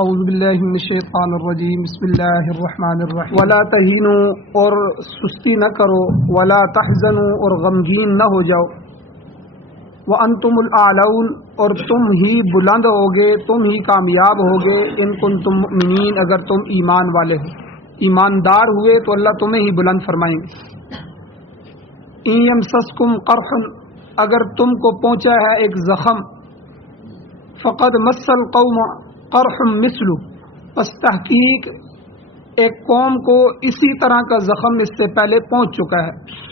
اعوذ باللہ من الشیطان الرجیم بسم اللہ الرحمن الرحیم ولا تہینوا اور سستی نہ کرو ولا تحزنوا اور غمگین نہ ہو جاؤ وانتم الاعلون اور تم ہی بلند ہوگے تم ہی کامیاب ہوگے ان کنتم مؤمنین اگر تم ایمان والے ہو ایماندار ہوئے تو اللہ تمہیں ہی بلند فرمائیں گے ان یمسسکم قرح اگر تم کو پہنچا ہے ایک زخم فقد مس القوم قرح مثلو پس تحقیق ایک قوم کو اسی طرح کا زخم اس سے پہلے پہنچ چکا ہے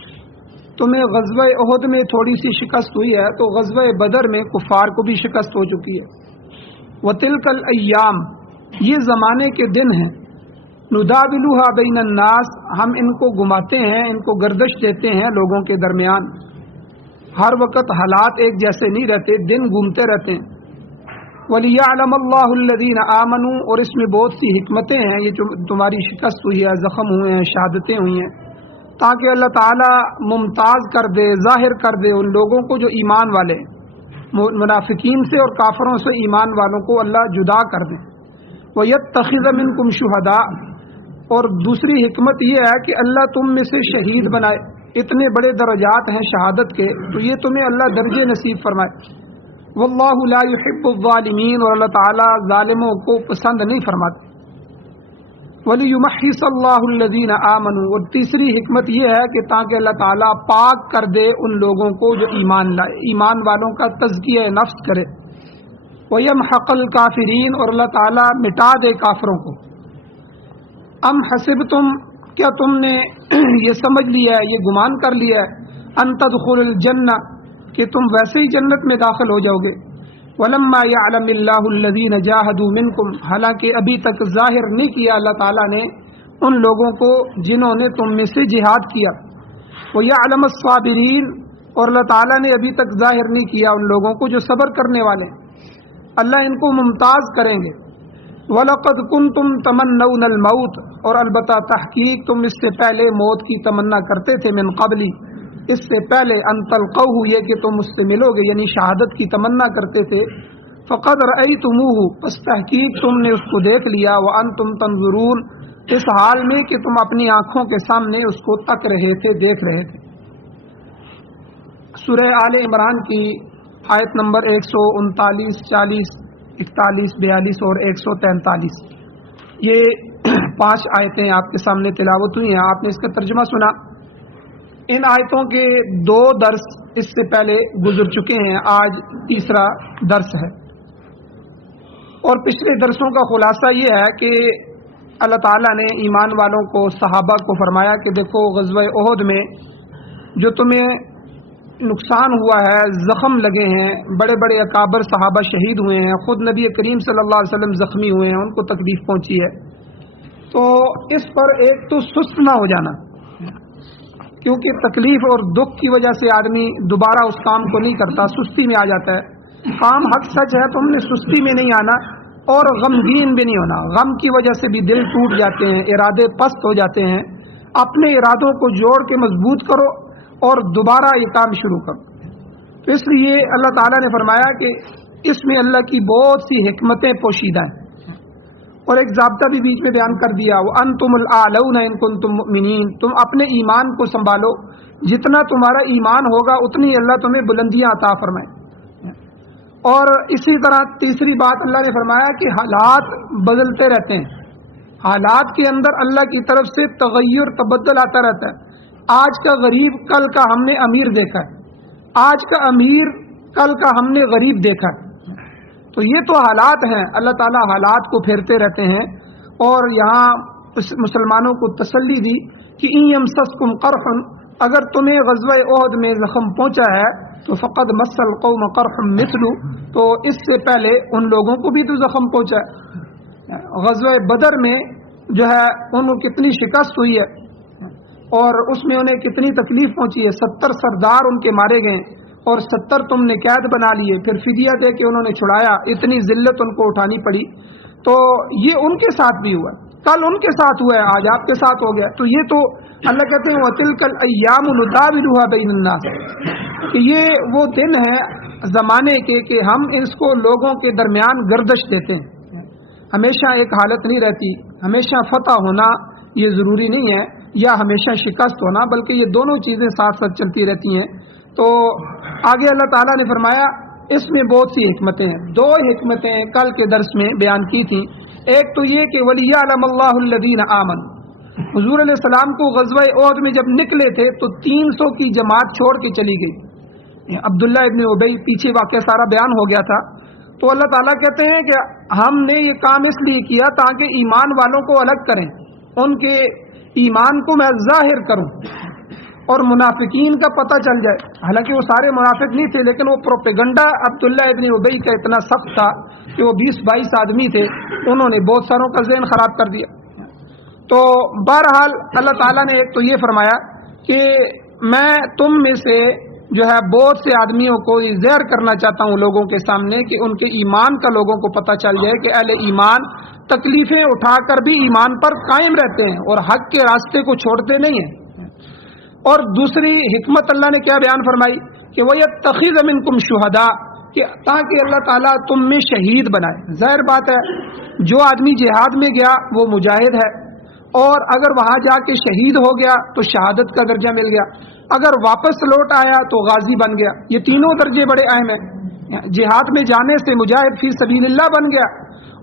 تمہیں غزوہ احد میں تھوڑی سی شکست ہوئی ہے تو غزوہ بدر میں کفار کو بھی شکست ہو چکی ہے وتلک الایام یہ زمانے کے دن ہیں نداولها بین الناس ہم ان کو گھماتے ہیں ان کو گردش دیتے ہیں لوگوں کے درمیان ہر وقت حالات ایک جیسے نہیں رہتے دن گھومتے رہتے ہیں وَلِيَعْلَمَ اللَّهُ الَّذِينَ آمَنُوا اور اس میں بہت سی حکمتیں ہیں یہ جو تمہاری شکست ہوئی ہے زخم ہوئے ہیں شہادتیں ہوئی ہیں تاکہ اللہ تعالیٰ ممتاز کر دے ظاہر کر دے ان لوگوں کو جو ایمان والے منافقین سے اور کافروں سے ایمان والوں کو اللہ جدا کر دے وَيَتَّخِذَ مِنْكُمْ شُهَدَاءَ اور دوسری حکمت یہ ہے کہ اللہ تم میں سے شہید بنائے اتنے بڑے درجات ہیں شہادت کے تو یہ تمہیں اللہ درجے نصیب فرمائے واللہ لا يحب الظالمین اور اللہ تعالیٰ ظالموں کو پسند نہیں فرماتے وَلِيُمَحِّصَ اللَّهُ الَّذِينَ آمَنُوا اور تیسری حکمت یہ ہے کہ تاکہ اللہ تعالیٰ پاک کر دے ان لوگوں کو جو ایمان لائے ایمان والوں کا تزکیہ نفس کرے وَيَمْحَقَ الْكَافِرِينَ اور اللہ تعالیٰ مٹا دے کافروں کو ام حسبتم کیا تم نے یہ سمجھ لیا ہے یہ گمان کر لیا ہے ان تدخلوا الجنہ کہ تم ویسے ہی جنت میں داخل ہو جاؤ گے وَلَمَّا يَعْلَمِ اللَّهُ الَّذِينَ جَاهَدُوا مِنْكُمْ حالانکہ ابھی تک ظاہر نہیں کیا اللہ تعالیٰ نے ان لوگوں کو جنہوں نے تم میں سے جہاد کیا وَيَعْلَمَ الصَّابِرِينَ اور اللہ تعالیٰ نے ابھی تک ظاہر نہیں کیا ان لوگوں کو جو صبر کرنے والے ہیں اللہ ان کو ممتاز کریں گے وَلَقَدْ كُنْتُمْ تَمَنَّوْنَ الْمَوْتَ اور البتہ تحقیق تم اس سے پہلے موت کی تمنا کرتے تھے من قبلی اس سے پہلے ان تلقوہ یہ کہ تم اس سے ملو گے یعنی شہادت کی تمنا کرتے تھے فقد رأیتموہ پس تحقیق تم نے اس کو دیکھ لیا وانتم تنظرون اس حال میں کہ تم اپنی آنکھوں کے سامنے اس کو تک رہے تھے دیکھ رہے تھے سورہ آل عمران کی آیت نمبر 139 40 41 42 اور 143 یہ 5 آیتیں آپ کے سامنے تلاوت ہوئی ہیں آپ نے اس کا ترجمہ سنا ان آیتوں کے 2 درس اس سے پہلے گزر چکے ہیں آج تیسرا درس ہے اور پچھلے درسوں کا خلاصہ یہ ہے کہ اللہ تعالیٰ نے ایمان والوں کو صحابہ کو فرمایا کہ دیکھو غزوہ احد میں جو تمہیں نقصان ہوا ہے زخم لگے ہیں بڑے بڑے اکابر صحابہ شہید ہوئے ہیں خود نبی کریم صلی اللہ علیہ وسلم زخمی ہوئے ہیں ان کو تکلیف پہنچی ہے تو اس پر ایک تو سست نہ ہو جانا کیونکہ تکلیف اور دکھ کی وجہ سے آدمی دوبارہ اس کام کو نہیں کرتا سستی میں آ جاتا ہے کام حق سچ ہے تو ہم نے سستی میں نہیں آنا اور غمگین بھی نہیں ہونا غم کی وجہ سے بھی دل ٹوٹ جاتے ہیں ارادے پست ہو جاتے ہیں اپنے ارادوں کو جوڑ کے مضبوط کرو اور دوبارہ یہ کام شروع کرو تو اس لیے اللہ تعالیٰ نے فرمایا کہ اس میں اللہ کی بہت سی حکمتیں پوشیدہ ہیں اور ایک ضابطہ بھی بیچ میں بیان کر دیا وَأَنْتُمُ الْأَعْلَوْنَ إِن كُنتُم مُؤْمِنِينَ تم اپنے ایمان کو سنبھالو جتنا تمہارا ایمان ہوگا اتنی اللہ تمہیں بلندیاں عطا فرمائے اور اسی طرح تیسری بات اللہ نے فرمایا کہ حالات بدلتے رہتے ہیں حالات کے اندر اللہ کی طرف سے تغیر تبدل آتا رہتا ہے آج کا غریب کل کا ہم نے امیر دیکھا ہے آج کا امیر کل کا ہم نے غریب دیکھا ہے تو یہ تو حالات ہیں اللہ تعالیٰ حالات کو پھیرتے رہتے ہیں اور یہاں مسلمانوں کو تسلی دی کہ ان یمسسکم قرح اگر تمہیں غزوہ احد میں زخم پہنچا ہے تو فقد مس القوم قرح مثلو تو اس سے پہلے ان لوگوں کو بھی تو زخم پہنچا ہے غزوہ بدر میں جو ہے ان کو کتنی شکست ہوئی ہے اور اس میں انہیں کتنی تکلیف پہنچی ہے 70 سردار ان کے مارے گئے اور 70 تم نے قید بنا لیے پھر فدیہ دے کے انہوں نے چھڑایا اتنی ذلت ان کو اٹھانی پڑی تو یہ ان کے ساتھ بھی ہوا کل ان کے ساتھ ہوا ہے آج آپ کے ساتھ ہو گیا تو یہ تو اللہ کہتے ہیں وَتِلْكَ الْأَيَّامُ نُدَاوِلُهَا بَيْنَ النَّاسِ کہ یہ وہ دن ہے زمانے کے کہ ہم اس کو لوگوں کے درمیان گردش دیتے ہیں ہمیشہ ایک حالت نہیں رہتی، ہمیشہ فتح ہونا یہ ضروری نہیں ہے یا ہمیشہ شکست ہونا، بلکہ یہ دونوں چیزیں ساتھ ساتھ چلتی رہتی ہیں۔ تو آگے اللہ تعالیٰ نے فرمایا اس میں بہت سی حکمتیں ہیں۔ دو حکمتیں کل کے درس میں بیان کی تھیں۔ ایک تو یہ کہ وَلِيَعْلَمَ اللَّهُ الَّذِينَ آمَنُوا، حضور علیہ السلام کو غزوہ احد میں جب نکلے تھے تو 300 کی جماعت چھوڑ کے چلی گئی۔ عبداللہ ابن ابی، پیچھے واقعہ سارا بیان ہو گیا تھا۔ تو اللہ تعالیٰ کہتے ہیں کہ ہم نے یہ کام اس لیے کیا تاکہ ایمان والوں کو الگ کریں، ان کے ایمان کو میں ظاہر کروں اور منافقین کا پتہ چل جائے۔ حالانکہ وہ سارے منافق نہیں تھے، لیکن وہ پروپیگنڈا عبداللہ ابن ابی کا اتنا سخت تھا کہ وہ 20-22 آدمی تھے، انہوں نے بہت ساروں کا ذہن خراب کر دیا۔ تو بہرحال اللہ تعالیٰ نے ایک تو یہ فرمایا کہ میں تم میں سے جو ہے بہت سے آدمیوں کو یہ ظاہر کرنا چاہتا ہوں لوگوں کے سامنے کہ ان کے ایمان کا لوگوں کو پتہ چل جائے کہ اہل ایمان تکلیفیں اٹھا کر بھی ایمان پر قائم رہتے ہیں اور حق کے راستے کو چھوڑتے نہیں ہیں۔ اور دوسری حکمت اللہ نے کیا بیان فرمائی کہ وَيَتَّخِذَ مِنْكُمْ شُهَدَاءَ، کہ تاکہ اللہ تعالیٰ تم میں شہید بنائے۔ ظاہر بات ہے جو آدمی جہاد میں گیا وہ مجاہد ہے، اور اگر وہاں جا کے شہید ہو گیا تو شہادت کا درجہ مل گیا، اگر واپس لوٹ آیا تو غازی بن گیا۔ یہ تینوں درجے بڑے اہم ہیں۔ جہاد میں جانے سے مجاہد فی سبیل اللہ بن گیا،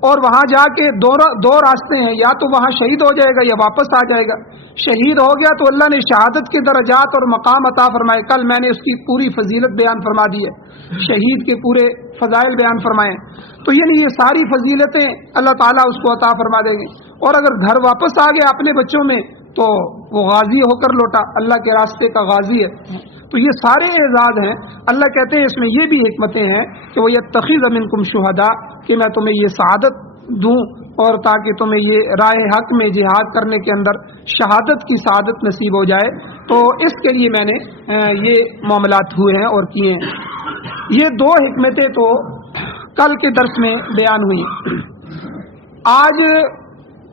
اور وہاں جا کے دو راستے ہیں، یا تو وہاں شہید ہو جائے گا یا واپس آ جائے گا۔ شہید ہو گیا تو اللہ نے شہادت کے درجات اور مقام عطا فرمائے۔ کل میں نے اس کی پوری فضیلت بیان فرما دی ہے، شہید کے پورے فضائل بیان فرمائے۔ تو یعنی یہ ساری فضیلتیں اللہ تعالیٰ اس کو عطا فرما دیں گے۔ اور اگر گھر واپس آ گیا اپنے بچوں میں تو وہ غازی ہو کر لوٹا، اللہ کے راستے کا غازی ہے۔ تو یہ سارے اعزاز ہیں۔ اللہ کہتے ہیں اس میں یہ بھی حکمتیں ہیں کہ وہ یتخذ منکم شہداء، کہ میں تمہیں یہ سعادت دوں اور تاکہ تمہیں یہ راہ حق میں جہاد کرنے کے اندر شہادت کی سعادت نصیب ہو جائے۔ تو اس کے لیے میں نے یہ معاملات ہوئے ہیں اور کیے ہیں۔ یہ دو حکمتیں تو کل کے درس میں بیان ہوئی۔ آج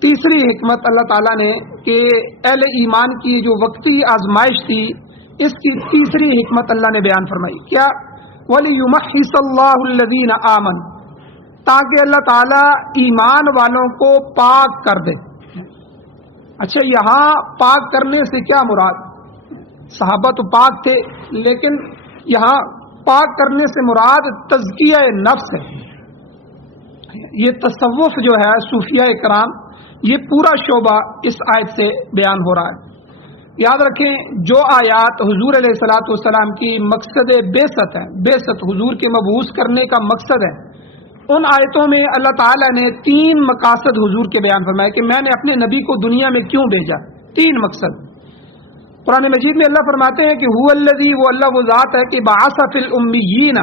تیسری حکمت اللہ تعالیٰ نے کہ اہل ایمان کی جو وقتی آزمائش تھی، اس کی تیسری حکمت اللہ نے بیان فرمائی۔ کیا؟ وَلِيُمَحِّصَ اللَّهُ الَّذِينَ آمَنُوا، تاکہ اللہ تعالیٰ ایمان والوں کو پاک کر دے۔ اچھا، یہاں پاک کرنے سے کیا مراد؟ صحابہ تو پاک تھے، لیکن یہاں پاک کرنے سے مراد تزکیہ نفس ہے۔ یہ تصوف جو ہے صوفیہ کرام، یہ پورا شعبہ اس آیت سے بیان ہو رہا ہے۔ یاد رکھیں جو آیات حضور علیہ الصلوۃ والسلام کی مقصد بعثت ہے، بعثت حضور کے مبعوث کرنے کا مقصد ہے، ان آیتوں میں اللہ تعالیٰ نے 3 مقاصد حضور کے بیان فرمائے کہ میں نے اپنے نبی کو دنیا میں کیوں بھیجا۔ 3 مقصد قرآن مجید میں اللہ فرماتے ہیں کہ هو الذی، وہ اللہ وہ ذات ہے کہ بعث فی الامیین،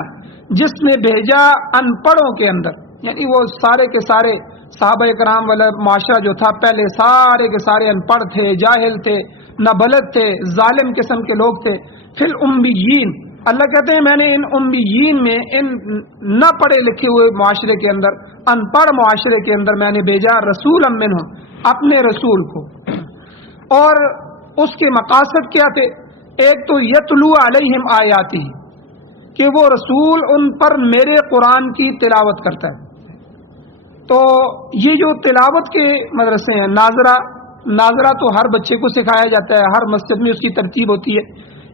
جس نے بھیجا ان پڑھوں کے اندر، یعنی وہ سارے کے سارے صحابہ کرام والا معاشرہ جو تھا پہلے سارے کے سارے ان پڑھ تھے، جاہل تھے، نابلد تھے، ظالم قسم کے لوگ تھے۔ فی الامیین، اللہ کہتے ہیں میں نے ان امیین میں، ان نہ پڑھے لکھے ہوئے معاشرے کے اندر، ان پڑھ معاشرے کے اندر میں نے بھیجا رسولا منہم، اپنے رسول کو۔ اور اس کے مقاصد کیا تھے؟ ایک تو یتلو علیہم آیاتی، کہ وہ رسول ان پر میرے قرآن کی تلاوت کرتا ہے۔ تو یہ جو تلاوت کے مدرسے ہیں، ناظرہ تو ہر بچے کو سکھایا جاتا ہے، ہر مسجد میں اس کی ترتیب ہوتی ہے۔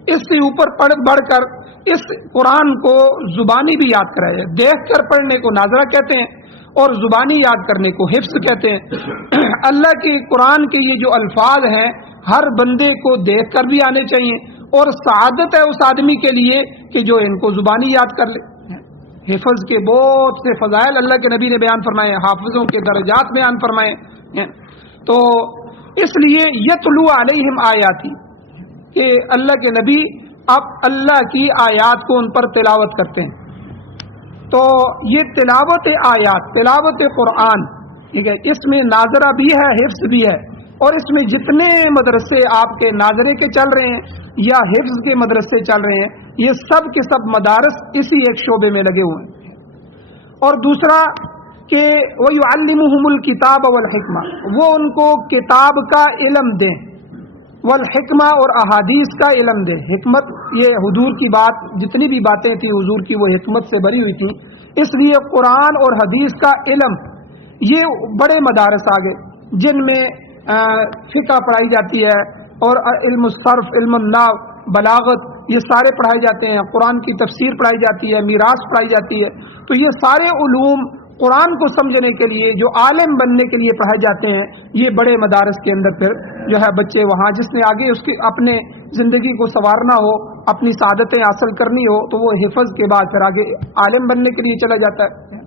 اس سے اوپر بڑھ کر اس قرآن کو زبانی بھی یاد کرایا جائے۔ دیکھ کر پڑھنے کو ناظرہ کہتے ہیں اور زبانی یاد کرنے کو حفظ کہتے ہیں۔ اللہ کے قرآن کے یہ جو الفاظ ہیں ہر بندے کو دیکھ کر بھی آنے چاہیے، اور سعادت ہے اس آدمی کے لیے کہ جو ان کو زبانی یاد کر لے۔ حفظ کے بہت سے فضائل اللہ کے نبی نے بیان فرمائے، حافظوں کے درجات بیان فرمائے۔ تو اس لیے یتلو علیہم آیاتی، کہ اللہ کے نبی اب اللہ کی آیات کو ان پر تلاوت کرتے ہیں۔ تو یہ تلاوت آیات، تلاوت قرآن، ٹھیک ہے، اس میں ناظرہ بھی ہے، حفظ بھی ہے۔ اور اس میں جتنے مدرسے آپ کے ناظرے کے چل رہے ہیں یا حفظ کے مدرسے چل رہے ہیں، یہ سب کے سب مدارس اسی ایک شعبے میں لگے ہوئے ہیں۔ اور دوسرا کہ وَيُعَلِّمُهُمُ الْكِتَابَ وَالْحِكْمَةَ، وہ ان کو کتاب کا علم دیں، والحکمہ، اور احادیث کا علم دیں۔ حکمت، یہ حضور کی بات، جتنی بھی باتیں تھیں حضور کی وہ حکمت سے بھری ہوئی تھیں، اس لیے قرآن اور حدیث کا علم یہ بڑے مدارس آ گئے جن میں فقہ پڑھائی جاتی ہے اور علم الصرف، علم النحو، بلاغت، یہ سارے پڑھائے جاتے ہیں، قرآن کی تفسیر پڑھائی جاتی ہے، میراث پڑھائی جاتی ہے. تو یہ سارے علوم قرآن کو سمجھنے کے لیے، جو عالم بننے کے لیے پڑھائے جاتے ہیں، یہ بڑے مدارس کے اندر پھر جو ہے بچے وہاں، جس نے آگے اس کی اپنے زندگی کو سنوارنا ہو، اپنی سعادتیں حاصل کرنی ہو، تو وہ حفظ کے بعد پھر آگے عالم بننے کے لیے چلا جاتا ہے.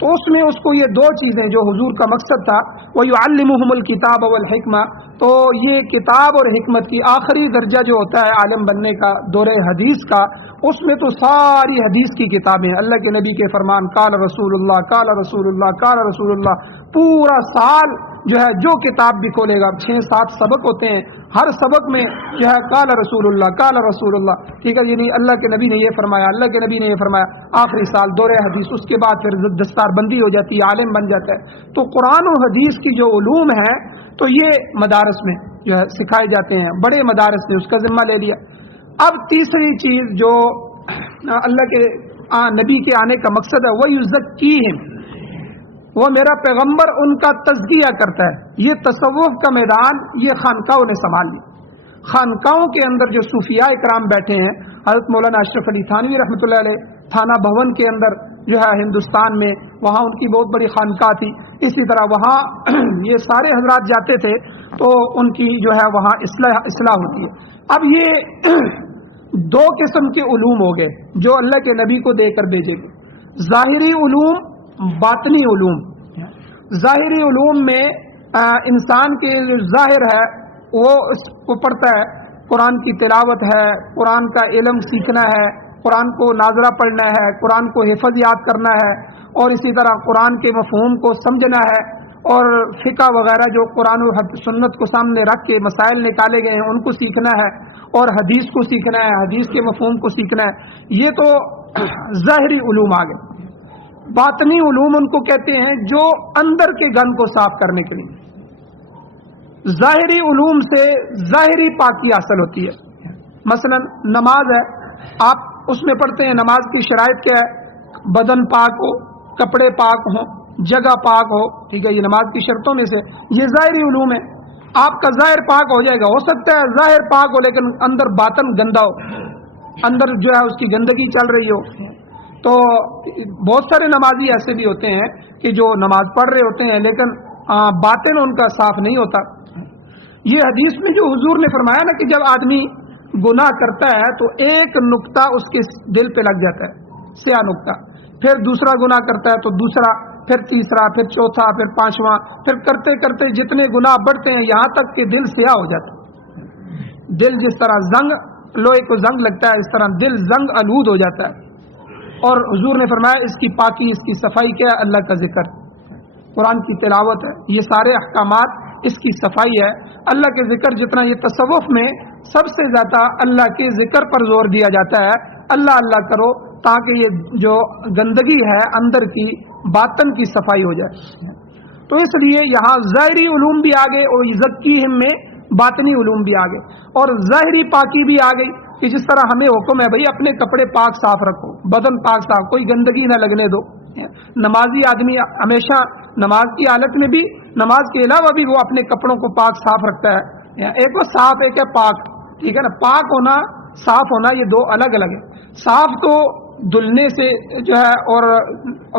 تو اس میں اس کو یہ دو چیزیں جو حضور کا مقصد تھا، وَيُعَلِّمُهُمُ الْكِتَابَ وَالْحِكْمَةَ، تو یہ کتاب اور حکمت کی آخری درجہ جو ہوتا ہے عالم بننے کا، دور حدیث کا، اس میں تو ساری حدیث کی کتابیں، اللہ کے نبی کے فرمان، قال رسول اللہ، قال رسول اللہ، قال رسول اللہ، پورا سال جو ہے جو کتاب بھی کھولے گا، 6-7 سبق ہوتے ہیں، ہر سبق میں جو ہے قال رسول اللہ، قال رسول اللہ، ٹھیک ہے، یعنی اللہ کے نبی نے یہ فرمایا، اللہ کے نبی نے یہ فرمایا. آخری سال دور حدیث، اس کے بعد پھر دستار بندی ہو جاتی ہے، عالم بن جاتا ہے. تو قرآن و حدیث کی جو علوم ہے تو یہ مدارس میں جو ہے سکھائے جاتے ہیں، بڑے مدارس نے اس کا ذمہ لے لیا. اب تیسری چیز جو اللہ کے نبی کے آنے کا مقصد ہے، وہ یزکیہم، وہ میرا پیغمبر ان کا تزکیہ کرتا ہے. یہ تصوف کا میدان یہ خانقاہوں نے سنبھال لی. خانقاہوں کے اندر جو صوفیاء اکرام بیٹھے ہیں، حضرت مولانا اشرف علی تھانوی رحمۃ اللہ علیہ تھانہ بھون کے اندر جو ہے ہندوستان میں، وہاں ان کی بہت بڑی خانقاہ تھی. اسی طرح وہاں یہ سارے حضرات جاتے تھے تو ان کی جو ہے وہاں اصلاح ہوتی ہے. اب یہ دو قسم کے علوم ہو گئے جو اللہ کے نبی کو دے کر بھیجے گئے، ظاہری علوم، باطنی علوم. ظاہری علوم میں انسان کے جو ظاہر ہے وہ اس کو پڑھتا ہے، قرآن کی تلاوت ہے، قرآن کا علم سیکھنا ہے، قرآن کو ناظرہ پڑھنا ہے، قرآن کو حفظ یاد کرنا ہے، اور اسی طرح قرآن کے مفہوم کو سمجھنا ہے، اور فقہ وغیرہ جو قرآن و سنت کو سامنے رکھ کے مسائل نکالے گئے ہیں ان کو سیکھنا ہے، اور حدیث کو سیکھنا ہے، حدیث کے مفہوم کو سیکھنا ہے. یہ تو ظاہری علوم آ گئے. باطنی علوم ان کو کہتے ہیں جو اندر کے گن کو صاف کرنے کے لیے. ظاہری علوم سے ظاہری پاکی حاصل ہوتی ہے. مثلا نماز ہے، آپ اس میں پڑھتے ہیں نماز کی شرائط کیا ہے، بدن پاک ہو، کپڑے پاک ہوں، جگہ پاک ہو، ٹھیک ہے، یہ نماز کی شرطوں میں سے یہ ظاہری علوم ہے. آپ کا ظاہر پاک ہو جائے گا، ہو سکتا ہے ظاہر پاک ہو لیکن اندر باطن گندا ہو، اندر جو ہے اس کی گندگی چل رہی ہو. تو بہت سارے نمازی ایسے بھی ہوتے ہیں کہ جو نماز پڑھ رہے ہوتے ہیں لیکن باطن ان کا صاف نہیں ہوتا. یہ حدیث میں جو حضور نے فرمایا نا کہ جب آدمی گناہ کرتا ہے تو ایک نقطہ اس کے دل پہ لگ جاتا ہے، سیاہ نقطہ، پھر دوسرا گناہ کرتا ہے تو دوسرا، پھر تیسرا، پھر چوتھا، پھر پانچواں، پھر کرتے کرتے جتنے گناہ بڑھتے ہیں یہاں تک کہ دل سیاہ ہو جاتا ہے. دل جس طرح زنگ، لوہے کو زنگ لگتا ہے، اس طرح دل زنگ آلود ہو جاتا ہے. اور حضور نے فرمایا اس کی پاکی، اس کی صفائی کیا ہے؟ اللہ کا ذکر، قرآن کی تلاوت ہے، یہ سارے احکامات اس کی صفائی ہے. اللہ کے ذکر جتنا، یہ تصوف میں سب سے زیادہ اللہ کے ذکر پر زور دیا جاتا ہے. اللہ اللہ کرو تاکہ یہ جو گندگی ہے اندر کی، باطن کی صفائی ہو جائے. تو اس لیے یہاں ظاہری علوم بھی آ گئے اور یزکیہم میں باطنی علوم بھی آ گئے، اور ظاہری پاکی بھی آ گئی کہ جس طرح ہمیں حکم ہے بھئی اپنے کپڑے پاک صاف رکھو، بدن پاک صاف، کوئی گندگی نہ لگنے دو. نمازی آدمی ہمیشہ نماز کی حالت میں بھی، نماز کے علاوہ بھی وہ اپنے کپڑوں کو پاک صاف رکھتا ہے. ایک وہ صاف، ایک ہے پاک، ٹھیک ہے نا. پاک ہونا، صاف ہونا، یہ دو الگ الگ ہے. صاف تو دھلنے سے جو ہے اور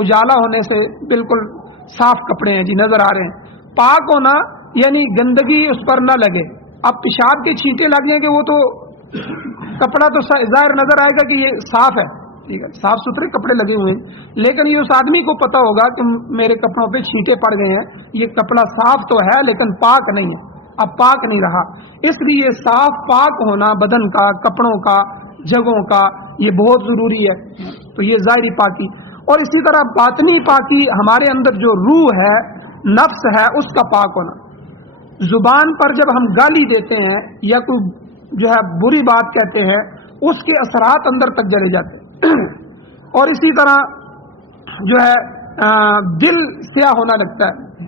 اجالا ہونے سے بالکل صاف کپڑے ہیں جی، نظر آ رہے ہیں. پاک ہونا یعنی گندگی اس پر نہ لگے. اب پیشاب کے چھینٹے لگ جائیں گے وہ تو کپڑا تو ظاہر نظر آئے گا کہ یہ صاف ہے، ٹھیک ہے، صاف ستھرے کپڑے لگے ہوئے ہیں، لیکن یہ اس آدمی کو پتا ہوگا کہ میرے کپڑوں پہ چھینٹے پڑ گئے ہیں، یہ کپڑا صاف تو ہے لیکن پاک نہیں ہے، اب پاک نہیں رہا. اس لیے صاف پاک ہونا بدن کا، کپڑوں کا، جگہوں کا، یہ بہت ضروری ہے. تو یہ ظاہری پاکی. اور اسی طرح باطنی پاکی، ہمارے اندر جو روح ہے، نفس ہے، اس کا پاک ہونا. زبان پر جب ہم گالی دیتے ہیں یا کوئی جو ہے بری بات کہتے ہیں، اس کے اثرات اندر تک چلے جاتے ہیں. اور اسی طرح جو ہے دل سیاہ ہونا لگتا ہے.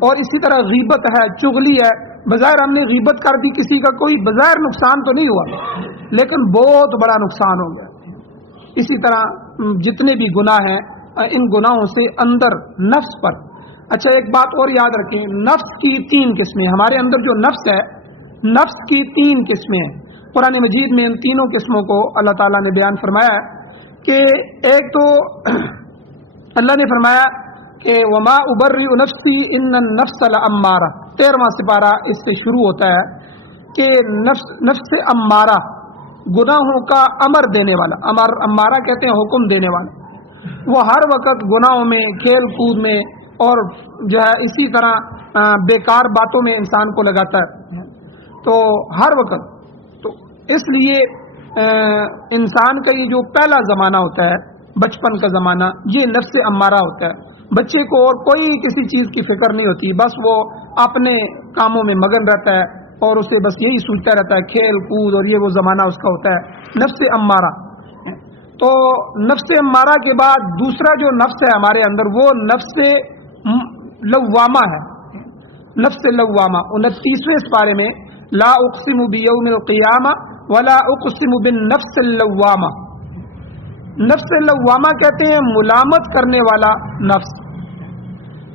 اور اسی طرح غیبت ہے، چغلی ہے، بظاہر ہم نے غیبت کر دی کسی کا، کوئی بظاہر نقصان تو نہیں ہوا لیکن بہت بڑا نقصان ہو گیا. اسی طرح جتنے بھی گناہ ہیں، ان گناہوں سے اندر نفس پر اچھا ایک بات اور یاد رکھیں، نفس کی 3 قسمیں، ہمارے اندر جو نفس ہے، نفس کی 3 قسمیں ہیں۔ قرآن مجید میں ان تینوں قسموں کو اللہ تعالیٰ نے بیان فرمایا ہے کہ ایک تو اللہ نے فرمایا کہ وما ابرئ نفسی ان النفس لامارہ، 13واں سپارہ اس سے شروع ہوتا ہے کہ نفس امارہ، گناہوں کا امر دینے والا، امارہ کہتے ہیں حکم دینے والا، وہ ہر وقت گناہوں میں، کھیل کود میں اور جو ہے اسی طرح بیکار باتوں میں انسان کو لگاتا ہے، تو ہر وقت، تو اس لیے انسان کا یہ جو پہلا زمانہ ہوتا ہے، بچپن کا زمانہ، یہ نفس امارہ ہوتا ہے۔ بچے کو اور کوئی کسی چیز کی فکر نہیں ہوتی، بس وہ اپنے کاموں میں مگن رہتا ہے اور اسے بس یہی سوچتا رہتا ہے، کھیل کود، اور یہ وہ زمانہ اس کا ہوتا ہے نفس امارہ۔ تو نفس امارہ کے بعد دوسرا جو نفس ہے ہمارے اندر، وہ نفس لوامہ ہے۔ نفس لوامہ 29ویں سپارے میں لا اقسم بیوم القیامہ ولا اقسم بالنفس اللوامہ، نفس لوامہ کہتے ہیں ملامت کرنے والا نفس۔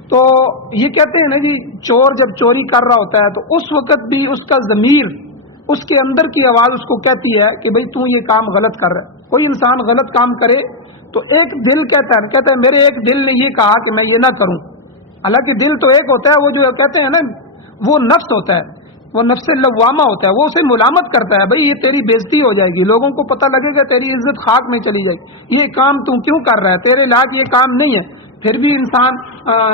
تو یہ کہتے ہیں نا جی، چور جب چوری کر رہا ہوتا ہے تو اس وقت بھی اس کا ضمیر، اس کے اندر کی آواز اس کو کہتی ہے کہ بھئی تو یہ کام غلط کر رہا ہے۔ کوئی انسان غلط کام کرے تو ایک دل کہتا ہے میرے ایک دل نے یہ کہا کہ میں یہ نہ کروں، حالانکہ دل تو ایک ہوتا ہے، وہ جو کہتے ہیں نا وہ نفس ہوتا ہے، وہ نفس لوامہ ہوتا ہے، وہ اسے ملامت کرتا ہے، بھئی یہ تیری بےزتی ہو جائے گی، لوگوں کو پتہ لگے گا، تیری عزت خاک میں چلی جائے گی، یہ کام تو کیوں کر رہا ہے، تیرے لائق یہ کام نہیں ہے۔ پھر بھی انسان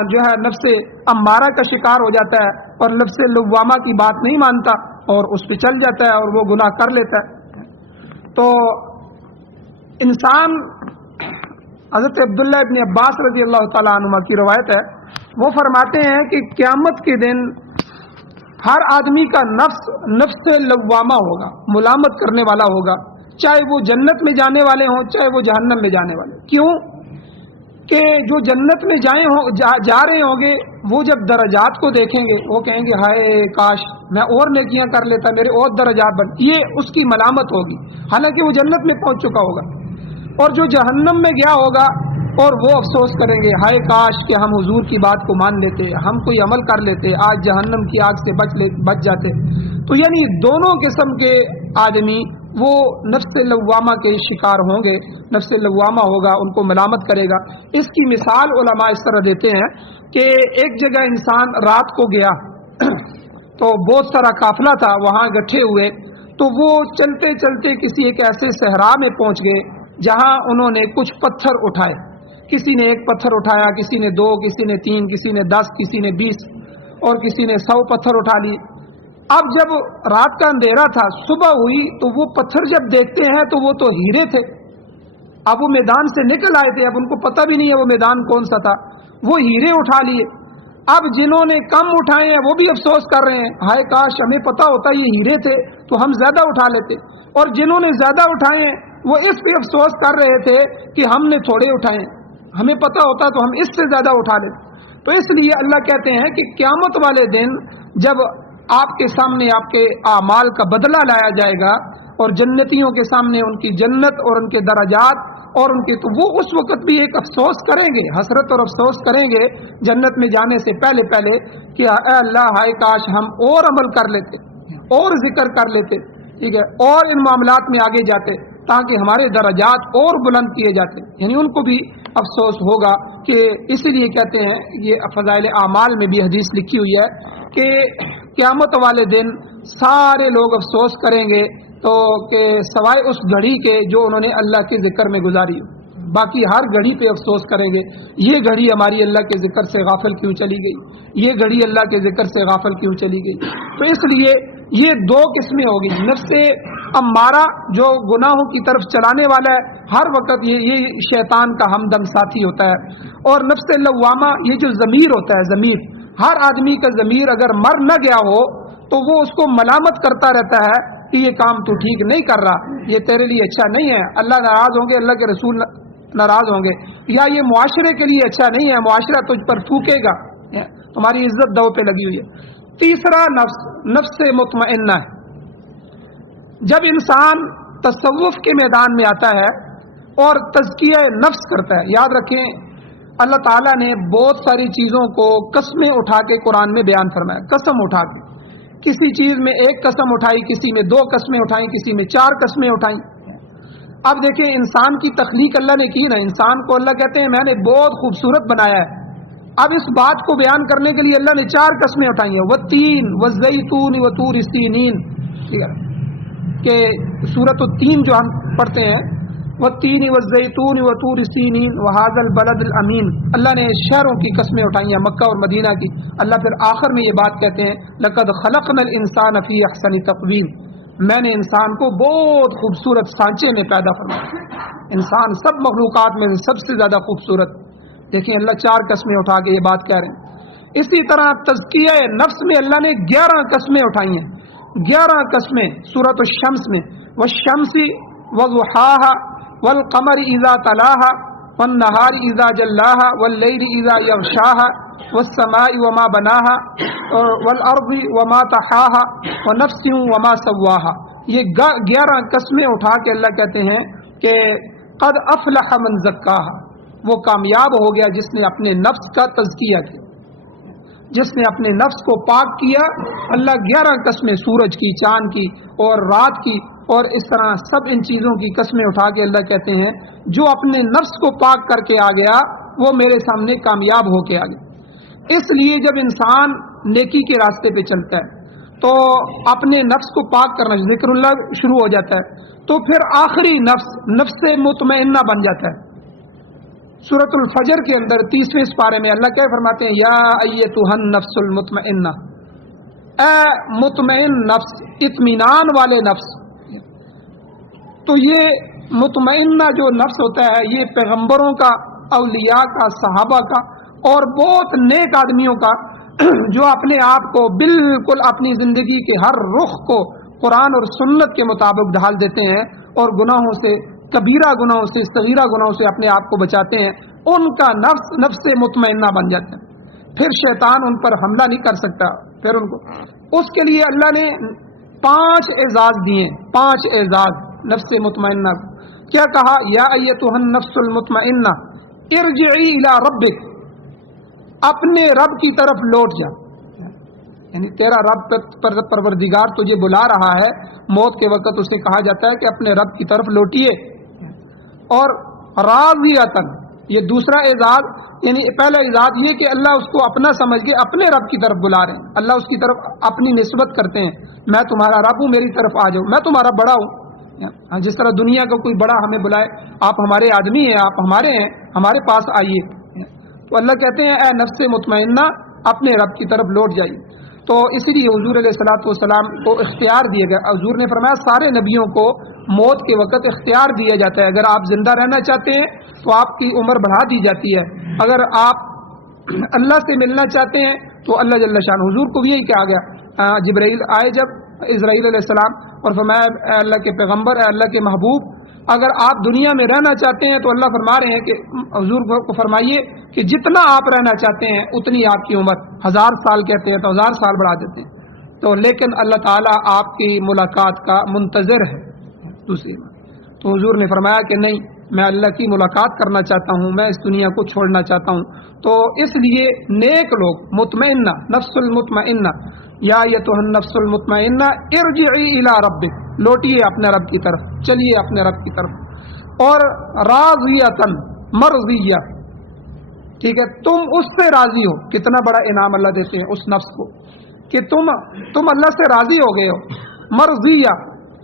جو ہے نفس امارہ کا شکار ہو جاتا ہے اور نفس لوامہ کی بات نہیں مانتا اور اس پہ چل جاتا ہے اور وہ گناہ کر لیتا ہے۔ تو انسان، حضرت عبداللہ ابن عباس رضی اللہ تعالیٰ عنہما کی روایت ہے، وہ فرماتے ہیں کہ قیامت کے دن ہر آدمی کا نفس لوامہ ہوگا، ملامت کرنے والا ہوگا، چاہے وہ جنت میں جانے والے ہوں چاہے وہ جہنم میں جانے والے۔ کیوں کہ جو جنت میں جا رہے ہوں گے، وہ جب درجات کو دیکھیں گے وہ کہیں گے ہائے کاش میں اور نیکیاں کر لیتا، میرے اور درجات بڑھ، یہ اس کی ملامت ہوگی، حالانکہ وہ جنت میں پہنچ چکا ہوگا۔ اور جو جہنم میں گیا ہوگا اور وہ افسوس کریں گے ہائے کاش کہ ہم حضور کی بات کو مان لیتے، ہم کوئی عمل کر لیتے، آج جہنم کی آگ سے بچ جاتے۔ تو یعنی دونوں قسم کے آدمی وہ نفس لوامہ کے شکار ہوں گے، نفس لوامہ ہوگا، ان کو ملامت کرے گا۔ اس کی مثال علماء اس طرح دیتے ہیں کہ ایک جگہ انسان رات کو گیا تو بہت سارا قافلہ تھا وہاں اکٹھے ہوئے، تو وہ چلتے چلتے کسی ایک ایسے صحرا میں پہنچ گئے جہاں انہوں نے کچھ پتھر اٹھائے، کسی نے 1 پتھر اٹھایا، کسی نے 2، کسی نے 3، کسی نے 10، کسی نے 20 اور کسی نے 100 پتھر اٹھا لیے۔ اب جب رات کا اندھیرا تھا، صبح ہوئی تو وہ پتھر جب دیکھتے ہیں تو وہ تو ہیرے تھے، اب وہ میدان سے نکل آئے تھے، اب ان کو پتہ بھی نہیں ہے وہ میدان کون سا تھا، وہ ہیرے اٹھا لیے۔ اب جنہوں نے کم اٹھائے ہیں وہ بھی افسوس کر رہے ہیں ہائے کاش ہمیں پتہ ہوتا یہ ہیرے تھے تو ہم زیادہ اٹھا لیتے، اور جنہوں نے زیادہ اٹھائے ہیں وہ اس پہ افسوس کر رہے تھے کہ ہم نے تھوڑے اٹھائے، ہمیں پتہ ہوتا تو ہم اس سے زیادہ اٹھا لیتے۔ تو اس لیے اللہ کہتے ہیں کہ قیامت والے دن جب آپ کے سامنے آپ کے اعمال کا بدلہ لایا جائے گا اور جنتیوں کے سامنے ان کی جنت اور ان کے درجات اور ان کے، تو وہ اس وقت بھی ایک افسوس کریں گے، حسرت اور افسوس کریں گے جنت میں جانے سے پہلے کہ اے اللہ ہائے کاش ہم اور عمل کر لیتے، اور ذکر کر لیتے، ٹھیک ہے، اور ان معاملات میں آگے جاتے تاکہ ہمارے درجات اور بلند کیے جاتے۔ یعنی ان کو بھی افسوس ہوگا کہ اسی لیے کہتے ہیں، یہ فضائل اعمال میں بھی حدیث لکھی ہوئی ہے کہ قیامت والے دن سارے لوگ افسوس کریں گے تو کہ سوائے اس گھڑی کے جو انہوں نے اللہ کے ذکر میں گزاری، باقی ہر گھڑی پہ افسوس کریں گے، یہ گھڑی ہماری اللہ کے ذکر سے غافل کیوں چلی گئی، یہ گھڑی اللہ کے ذکر سے غافل کیوں چلی گئی۔ تو اس لیے یہ 2 قسمیں ہوگی، نفس امارہ جو گناہوں کی طرف چلانے والا ہے، ہر وقت یہ شیطان کا ہمدم ساتھی ہوتا ہے، اور نفس لوامہ یہ جو ضمیر ہوتا ہے، ضمیر، ہر آدمی کا ضمیر اگر مر نہ گیا ہو تو وہ اس کو ملامت کرتا رہتا ہے کہ یہ کام تو ٹھیک نہیں کر رہا، یہ تیرے لیے اچھا نہیں ہے، اللہ ناراض ہوں گے، اللہ کے رسول ناراض ہوں گے، یا یہ معاشرے کے لیے اچھا نہیں ہے، معاشرہ تجھ پر تھوکے گا، تمہاری عزت دو پہ لگی ہوئی ہے۔ تیسرا نفس مطمئنہ ہے، جب انسان تصوف کے میدان میں آتا ہے اور تزکیہ نفس کرتا ہے، یاد رکھیں اللہ تعالیٰ نے بہت ساری چیزوں کو قسمیں اٹھا کے قرآن میں بیان فرمایا، قسم اٹھا کے، کسی چیز میں ایک قسم اٹھائی، کسی میں 2 قسمیں اٹھائیں، کسی میں 4 قسمیں اٹھائیں۔ اب دیکھیں انسان کی تخلیق اللہ نے کی نا، انسان کو اللہ کہتے ہیں میں نے بہت خوبصورت بنایا ہے۔ اب اس بات کو بیان کرنے کے لیے اللہ نے 4 قسمیں اٹھائی ہیں، وَالتِّينِ وَالزَّيْتُونِ وَطُورِ سِينِينَ، کہ سورۃ التین جو ہم پڑھتے ہیں، وَالتِّينِ وَالزَّيْتُونِ وَطُورِ سِينِينَ وَهَذَا الْبَلَدِ الْأَمِينَ، اللہ نے شہروں کی قسمیں اٹھائی ہیں، مکہ اور مدینہ کی۔ اللہ پھر آخر میں یہ بات کہتے ہیں لَقَدْ خَلَقْنَا الْإِنسَانَ فِي أَحْسَنِ تَقْوِيمٍ، میں نے انسان کو بہت خوبصورت سانچے میں پیدا فرمایا، انسان سب مخلوقات میں سب سے زیادہ خوبصورت۔ دیکھیں اللہ 4 قسمیں اٹھا کے یہ بات کہہ رہے ہیں۔ اسی طرح تزکیہ نفس میں اللہ نے 11 قسمیں اٹھائی ہیں، 11 قسمیں سورۃ الشمس میں، والشمس وضحاها والقمر اذا تلاها والنهار اذا جلاها والليل اذا يغشاها والسماء وما بناها والارض وما طحاها ونفس وما سواها، یہ 11 قسمیں اٹھا کے اللہ کہتے ہیں کہ قد افلح من زکاها، وہ کامیاب ہو گیا جس نے اپنے نفس کا تزکیہ کیا، جس نے اپنے نفس کو پاک کیا۔ اللہ 11 قسمیں سورج کی، چاند کی اور رات کی اور اس طرح سب ان چیزوں کی قسمیں اٹھا کے اللہ کہتے ہیں جو اپنے نفس کو پاک کر کے آ گیا وہ میرے سامنے کامیاب ہو کے آ گیا۔ اس لیے جب انسان نیکی کے راستے پہ چلتا ہے تو اپنے نفس کو پاک کرنا، ذکر اللہ شروع ہو جاتا ہے، تو پھر آخری نفس مطمئنہ بن جاتا ہے۔ سورۃ الفجر کے اندر 30ویں سپارے میں اللہ کیا فرماتے ہیں، یا ایتھا النفس المطمئنہ، اے مطمئن نفس، اطمینان والے نفس۔ تو یہ مطمئنہ جو نفس ہوتا ہے یہ پیغمبروں کا، اولیاء کا، صحابہ کا اور بہت نیک آدمیوں کا جو اپنے آپ کو بالکل اپنی زندگی کے ہر رخ کو قرآن اور سنت کے مطابق ڈھال دیتے ہیں اور گناہوں سے، کبیرہ گناہوں سے، صغیرہ گناہوں سے اپنے آپ کو بچاتے ہیں، ان کا نفس مطمئنہ بن جاتا ہے۔ پھر شیطان ان پر حملہ نہیں کر سکتا۔ پھر ان کو اس کے لیے اللہ نے 5 اعزاز دیے، 5 اعزاز نفس مطمئنہ۔ کیا کہا، یا ایتھا النفس المطمئنہ ارجعی الی ربک، اپنے رب کی طرف لوٹ جا، یعنی تیرا رب پروردگار تجھے بلا رہا ہے، موت کے وقت اسے کہا جاتا ہے کہ اپنے رب کی طرف لوٹیے۔ اور راضیۃ، یہ دوسرا اعزاز، یعنی پہلا اعزاز یہ کہ اللہ اس کو اپنا سمجھ کے اپنے رب کی طرف بلا رہے ہیں، اللہ اس کی طرف اپنی نسبت کرتے ہیں، میں تمہارا رب ہوں، میری طرف آ جاؤ، میں تمہارا بڑا ہوں۔ جس طرح دنیا کا کوئی بڑا ہمیں بلائے، آپ ہمارے آدمی ہیں، آپ ہمارے ہیں، ہمارے پاس آئیے، تو اللہ کہتے ہیں اے نفس مطمئنہ اپنے رب کی طرف لوٹ جائیے۔ تو اسی لیے حضور علیہ الصلوۃ والسلام کو اختیار دیا گیا، حضور نے فرمایا سارے نبیوں کو موت کے وقت اختیار دیا جاتا ہے، اگر آپ زندہ رہنا چاہتے ہیں تو آپ کی عمر بڑھا دی جاتی ہے، اگر آپ اللہ سے ملنا چاہتے ہیں تو اللہ جل شان، حضور کو بھی یہی کہا گیا، جبرائیل آئے جب اسرائیل علیہ السلام اور فرمایا اے اللہ کے پیغمبر، اے اللہ کے محبوب، اگر آپ دنیا میں رہنا چاہتے ہیں تو اللہ فرما رہے ہیں کہ حضور کو فرمائیے کہ جتنا آپ رہنا چاہتے ہیں اتنی آپ کی عمر، 1000 سال کہتے ہیں تو 1000 سال بڑھا دیتے ہیں، تو لیکن اللہ تعالیٰ آپ کی ملاقات کا منتظر ہے۔ دوسری بات تو حضور نے فرمایا کہ نہیں، میں اللہ کی ملاقات کرنا چاہتا ہوں، میں اس دنیا کو چھوڑنا چاہتا ہوں۔ تو اس لیے نیک لوگ مطمئنہ، نفس المطمئنہ، یا ایتھا النفس المطمئنہ ارجعی الی ربک، لوٹیے اپنے رب کی طرف، چلیے اپنے رب کی طرف۔ اور راضیۃ مرضیہ، ٹھیک ہے، تم اس سے راضی ہو، کتنا بڑا انعام اللہ دیتے ہیں اس نفس کو کہ تم اللہ سے راضی ہو گئے ہو، مرضیہ،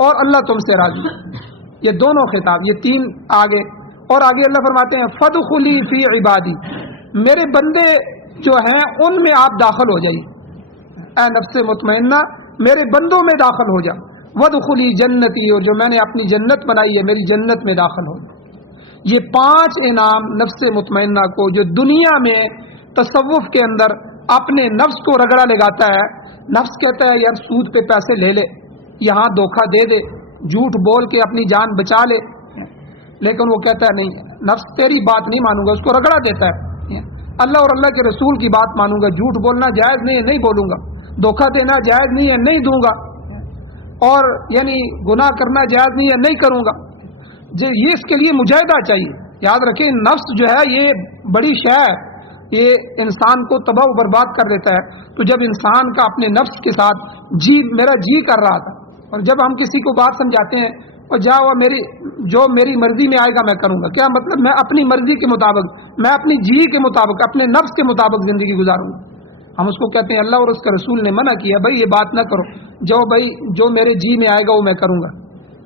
اور اللہ تم سے راضی ہے۔ یہ دونوں خطاب، یہ 3 آگے، اور آگے اللہ فرماتے ہیں فادخلی فی عبادی، میرے بندے جو ہیں ان میں آپ داخل ہو جائیے، اے نفس مطمئنہ میرے بندوں میں داخل ہو جا، وادخلی جنتی، اور جو میں نے اپنی جنت بنائی ہے میری جنت میں داخل ہو جا۔ یہ 5 انعام نفس مطمئنہ کو، جو دنیا میں تصوف کے اندر اپنے نفس کو رگڑا لگاتا ہے، نفس کہتا ہے یار سود پہ پیسے لے لے، یہاں دھوکہ دے دے، جھوٹ بول کے اپنی جان بچا لے، لیکن وہ کہتا ہے نہیں، نفس تیری بات نہیں مانوں گا، اس کو رگڑا دیتا ہے، اللہ اور اللہ کے رسول کی بات مانوں گا، جھوٹ بولنا جائز نہیں ہے، نہیں بولوں گا، دھوکہ دینا جائز نہیں ہے، نہیں دوں گا، اور یعنی گناہ کرنا جائز نہیں ہے، نہیں کروں گا۔ یہ اس کے لیے مجاہدہ چاہیے، یاد رکھیں نفس جو ہے یہ بڑی شے ہے، یہ انسان کو تباہ و برباد کر دیتا ہے۔ تو جب انسان کا اپنے نفس کے ساتھ میرا جی کر رہا تھا، اور جب ہم کسی کو بات سمجھاتے ہیں اور جاؤ جو میری مرضی میں آئے گا میں کروں گا، کیا مطلب میں اپنی مرضی کے مطابق، میں اپنی جی کے مطابق، اپنے نفس کے مطابق زندگی گزاروں گا؟ ہم اس کو کہتے ہیں اللہ اور اس کا رسول نے منع کیا بھائی یہ بات نہ کرو، جو میرے جی میں آئے گا وہ میں کروں گا۔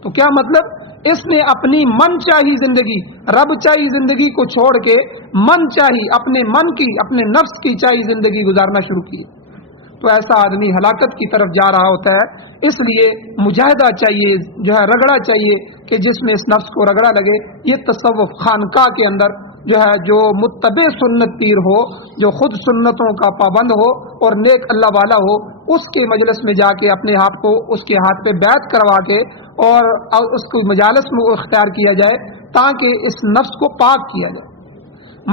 تو کیا مطلب اس نے اپنی من چاہی زندگی، رب چاہی زندگی کو چھوڑ کے من چاہی، اپنے من کی، اپنے نفس کی چاہی زندگی گزارنا شروع کی۔ تو ایسا آدمی ہلاکت کی طرف جا رہا ہوتا ہے۔ اس لیے مجاہدہ چاہیے، جو ہے رگڑا چاہیے کہ جس میں اس نفس کو رگڑا لگے۔ یہ تصوف خانقاہ کے اندر جو ہے جو متبع سنت پیر ہو، جو خود سنتوں کا پابند ہو اور نیک اللہ والا ہو، اس کے مجلس میں جا کے اپنے آپ کو اس کے ہاتھ پہ بیعت کروا کے اور اس کو مجالس میں اختیار کیا جائے تاکہ اس نفس کو پاک کیا جائے۔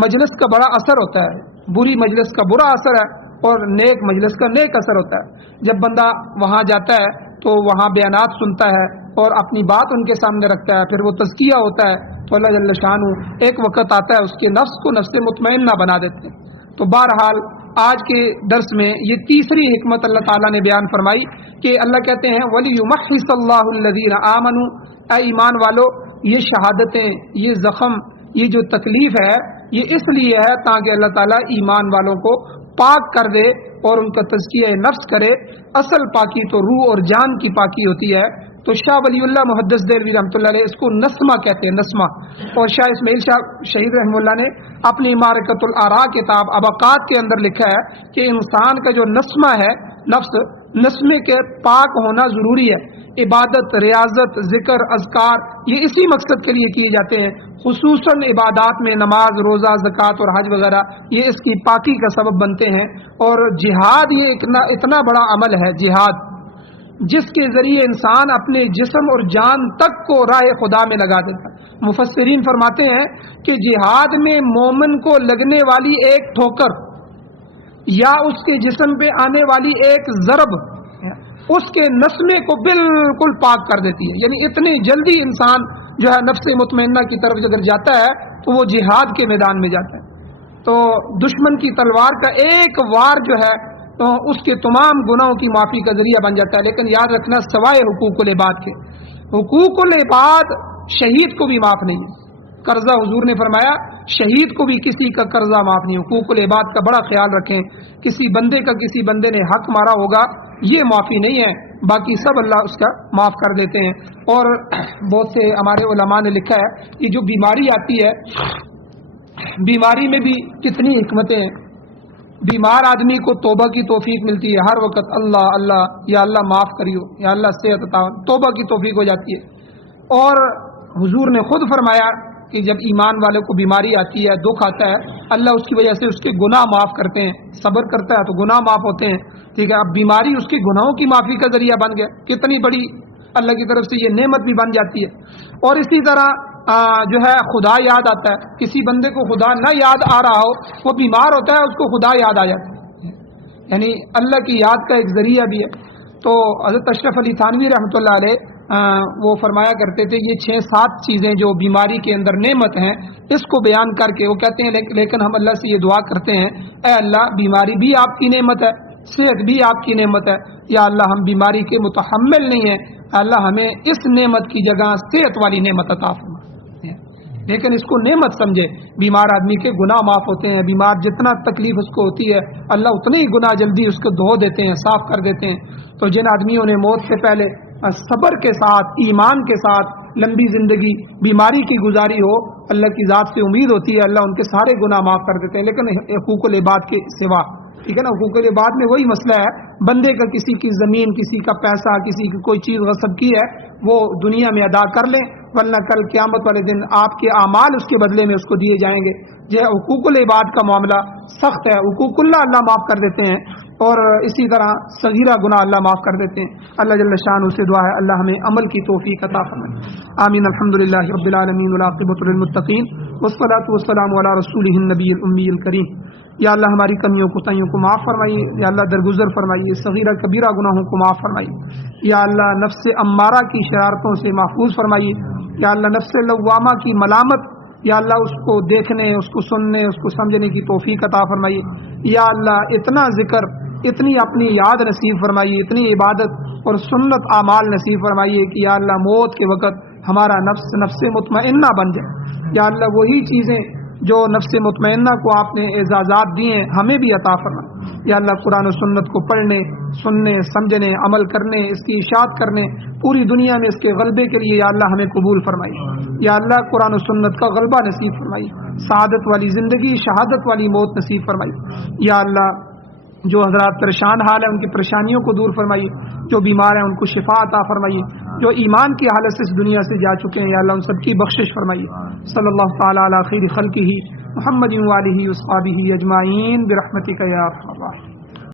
مجلس کا بڑا اثر ہوتا ہے، بری مجلس کا برا اثر ہے اور نیک مجلس کا نیک اثر ہوتا ہے۔ جب بندہ وہاں جاتا ہے تو وہاں بیانات سنتا ہے اور اپنی بات ان کے سامنے رکھتا ہے، پھر وہ تزکیہ ہوتا ہے تو اللہ جل شانہ ایک وقت آتا ہے اس کے نفس کو نفس مطمئنہ بنا دیتے ہیں۔ تو بہرحال آج کے درس میں یہ تیسری حکمت اللہ تعالیٰ نے بیان فرمائی کہ اللہ کہتے ہیں وَلِيُمَحِّصَ اللَّهُ الَّذِينَ آمَنُوا، اے ایمان والو یہ شہادتیں، یہ زخم، یہ جو تکلیف ہے یہ اس لیے ہے تاکہ اللہ تعالیٰ ایمان والوں کو پاک کر دے اور ان کا تزکیہ نفس کرے۔ اصل پاکی تو روح اور جان کی پاکی ہوتی ہے۔ تو شاہ ولی اللہ محدث دہلوی رحمۃ اللہ علیہ اس کو نسمہ کہتے ہیں، نسمہ۔ اور شاہ اسماعیل شاہ شہید رحمہ اللہ نے اپنی معرکۃ الآراء کتاب ابقات کے اندر لکھا ہے کہ انسان کا جو نسمہ ہے، نفس، نسمے کے پاک ہونا ضروری ہے۔ عبادت، ریاضت، ذکر، اذکار یہ اسی مقصد کے لیے کیے جاتے ہیں، خصوصاً عبادات میں نماز، روزہ، زکوٰۃ اور حج وغیرہ یہ اس کی پاکی کا سبب بنتے ہیں۔ اور جہاد یہ اتنا بڑا عمل ہے، جہاد جس کے ذریعے انسان اپنے جسم اور جان تک کو راہ خدا میں لگا دیتا ہے۔ مفسرین فرماتے ہیں کہ جہاد میں مومن کو لگنے والی ایک ٹھوکر یا اس کے جسم پہ آنے والی ایک ضرب اس کے نسمے کو بالکل پاک کر دیتی ہے۔ یعنی اتنی جلدی انسان جو ہے نفس مطمئنہ کی طرف اگر جاتا ہے تو وہ جہاد کے میدان میں جاتا ہے۔ تو دشمن کی تلوار کا ایک وار جو ہے تو اس کے تمام گناہوں کی معافی کا ذریعہ بن جاتا ہے۔ لیکن یاد رکھنا سوائے حقوق العباد کے، حقوق العباد شہید کو بھی معاف نہیں ہے۔ قرضہ حضور نے فرمایا شہید کو بھی کسی کا قرضہ معاف نہیں۔ حقوق العباد کا بڑا خیال رکھیں، کسی بندے کا کسی بندے نے حق مارا ہوگا یہ معافی نہیں ہے، باقی سب اللہ اس کا معاف کر دیتے ہیں۔ اور بہت سے ہمارے علماء نے لکھا ہے کہ جو بیماری آتی ہے، بیماری میں بھی کتنی حکمتیں ہیں۔ بیمار آدمی کو توبہ کی توفیق ملتی ہے، ہر وقت اللہ اللہ، یا اللہ معاف کریو، یا اللہ صحت عطا، توبہ کی توفیق ہو جاتی ہے۔ اور حضور نے خود فرمایا کہ جب ایمان والے کو بیماری آتی ہے، دکھ آتا ہے، اللہ اس کی وجہ سے اس کے گناہ معاف کرتے ہیں، صبر کرتا ہے تو گناہ معاف ہوتے ہیں۔ ٹھیک ہے، اب بیماری اس کے گناہوں کی معافی کا ذریعہ بن گیا، کتنی بڑی اللہ کی طرف سے یہ نعمت بھی بن جاتی ہے۔ اور اسی طرح جو ہے خدا یاد آتا ہے، کسی بندے کو خدا نہ یاد آ رہا ہو، وہ بیمار ہوتا ہے، اس کو خدا یاد آ جاتا ہے، یعنی اللہ کی یاد کا ایک ذریعہ بھی ہے۔ تو حضرت اشرف علی تھانوی رحمۃ اللہ علیہ وہ فرمایا کرتے تھے یہ 6-7 چیزیں جو بیماری کے اندر نعمت ہیں، اس کو بیان کر کے وہ کہتے ہیں لیکن ہم اللہ سے یہ دعا کرتے ہیں اے اللہ بیماری بھی آپ کی نعمت ہے، صحت بھی آپ کی نعمت ہے، یا اللہ ہم بیماری کے متحمل نہیں ہیں، اللہ ہمیں اس نعمت کی جگہ صحت والی نعمت عطا فرما۔ لیکن اس کو نعمت سمجھے۔ بیمار آدمی کے گناہ معاف ہوتے ہیں، بیمار جتنا تکلیف اس کو ہوتی ہے اللہ اتنے ہی گناہ جلدی اس کو دھو دیتے ہیں، صاف کر دیتے ہیں۔ تو جن آدمیوں نے موت سے پہلے صبر کے ساتھ، ایمان کے ساتھ لمبی زندگی بیماری کی گزاری ہو، اللہ کی ذات سے امید ہوتی ہے اللہ ان کے سارے گناہ معاف کر دیتے ہیں۔ لیکن حقوق العباد کے سوا، ٹھیک ہے نا، حقوق العباد میں وہی مسئلہ ہے، بندے کا کسی کی زمین، کسی کا پیسہ، کسی کی کوئی چیز غصب کی ہے وہ دنیا میں ادا کر لیں، ورنہ کل قیامت والے دن آپ کے اعمال اس کے بدلے میں اس کو دیے جائیں گے۔ یہ حقوق العباد کا معاملہ سخت ہے، حقوق اللہ معاف کر دیتے ہیں، اور اسی طرح صغیرہ گناہ اللہ معاف کر دیتے ہیں۔ اللہ جل شانہ سے دعا ہے اللہ ہمیں عمل کی توفیق عطا فرمائے، آمین۔ الحمدللہ رب العالمین والعاقبۃ للمتقین والصلاۃ والسلام علی رسولہ النبی الامی الکریم۔ یا اللہ ہماری کمیوں کوتاہیوں کو معاف فرمائیے، یا اللہ درگزر فرمائیے، صغیرہ کبیرہ گناہوں کو معاف فرمائیے، یا اللہ نفس امارہ کی شرارتوں سے محفوظ فرمائیے، یا اللہ نفس لوامہ کی ملامت یا اللہ اس کو دیکھنے، اس کو سننے، اس کو سمجھنے کی توفیق عطا فرمائیے. یا اللہ اتنا ذکر، اتنی اپنی یاد نصیب فرمائیے، اتنی عبادت اور سنت اعمال نصیب فرمائیے کہ یا اللہ موت کے وقت ہمارا نفس مطمئنہ بن جائے. یا اللہ وہی چیزیں جو نفس مطمئنہ کو آپ نے اعزازات دیے ہیں ہمیں بھی عطا فرما. یا اللہ قرآن و سنت کو پڑھنے، سننے، سمجھنے، عمل کرنے، اس کی اشاعت کرنے، پوری دنیا میں اس کے غلبے کے لیے یا اللہ ہمیں قبول فرمائیے. یا اللہ قرآن و سنت کا غلبہ نصیب فرمائیے، سعادت والی زندگی، شہادت والی موت نصیب فرمائیے. یا اللہ جو حضرات پریشان حال ہیں ان کی پریشانیوں کو دور فرمائیے، جو بیمار ہیں ان کو شفا عطا فرمائیے، جو ایمان کی حالت سے اس دنیا سے جا چکے ہیں یا اللہ ان سب کی بخشش فرمائیے. صلی اللہ تعالی علی خیر خلقہ محمد و آلہ و اصحابہ اجمعین برحمتک یا ارحم الراحمین.